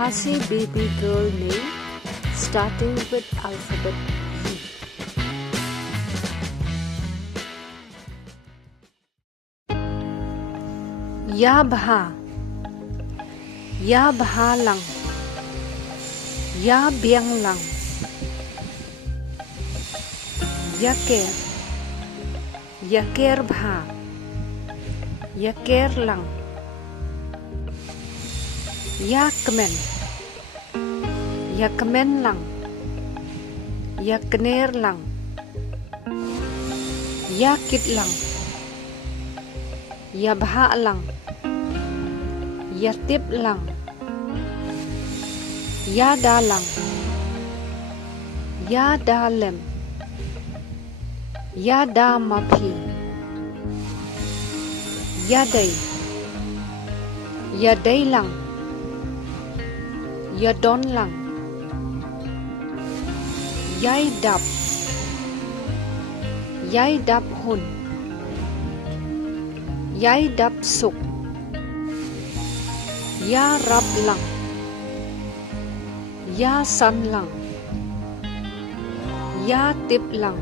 Khasi Baby Girl Name, starting with alphabet Yee. Ya Bha lang, Ya Biang lang, Yaker Bha, Yaker lang, Yakmen lang, Yakner lang, Yakit lang, Yabha lang, Yatip lang, Yada lang, Yada lem, Yada mapi, Yaday lang, Yadon lang, Yai dap hun, Yai dap suk, Ya rab lang, Ya san lang, Ya tip lang,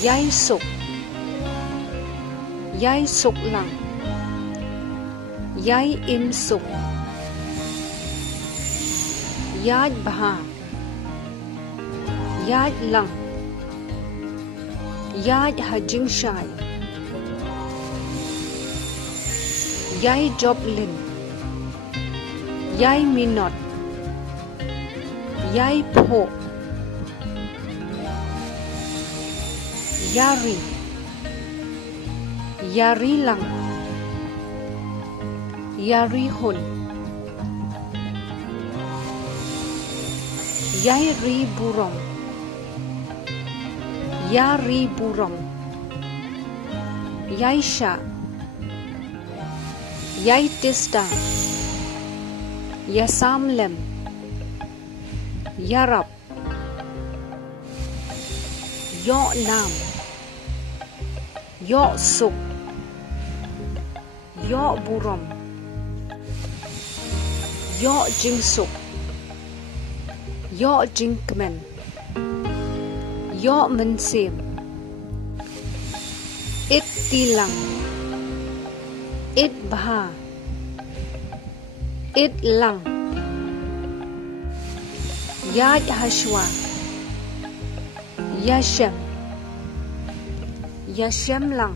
Yai suk lang, Yai im suk, Yaj bha, Yaj lang, Yaj hajing shai, Yai joblin, Yai minot, Yai po, Yari lang, Yari hun, Yai ri burong, Yari burong, Yai sha, Yai tista, Yasam lem, Yarap, Yo nam, Yo suk, Yo burom, Yo jing suk, Yo jing kmen, Yo mensim, It tilang, It bha, It lang, Yaj hashwa, Yashem lang,